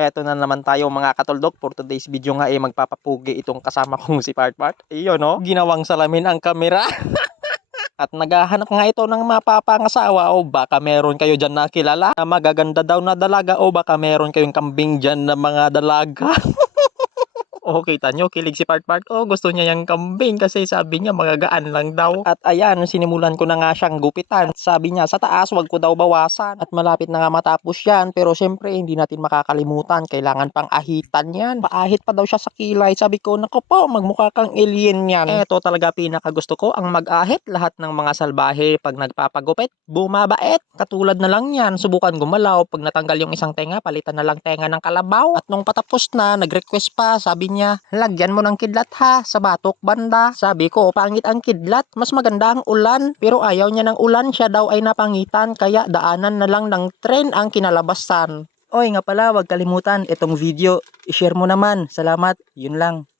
Eto na naman tayo mga katuldok. For today's video nga magpapapugi itong kasama kong si Part. Iyon no, ginawang salamin ang kamera. At naghahanap nga ito ng mapapangasawa o baka meron kayo dyan na kilala na magaganda daw na dalaga o baka meron kayong kambing dyan na mga dalaga. O kita nyo, kilig si Part. O gusto niya yung kambing kasi sabi niya magagaan lang daw. At ayan, sinimulan ko na nga siyang gupitan. At sabi niya sa taas wag ko daw bawasan. At malapit na nga matapos yan. Pero syempre hindi natin makakalimutan. Kailangan pang ahitan yan. Paahit pa daw siya sa kilay. Sabi ko, naku po, magmukha kang alien yan. Eto talaga pinakagusto ko, ang mag-ahit. Lahat ng mga salbahe pag nagpapagupit, bumabait. Katulad na lang yan, subukan gumalaw. Pag natanggal yung isang tenga, palitan na lang tenga ng kalabaw. At nung patapos na, nag-request pa, sabi niya, lagyan mo ng kidlat ha, sa batok banda. Sabi ko, pangit ang kidlat, mas maganda ang ulan. Pero ayaw niya ng ulan, siya daw ay napangitan, kaya daanan na lang ng tren ang kinalabasan. Oy nga pala, wag kalimutan, itong video, i-share mo naman. Salamat, yun lang.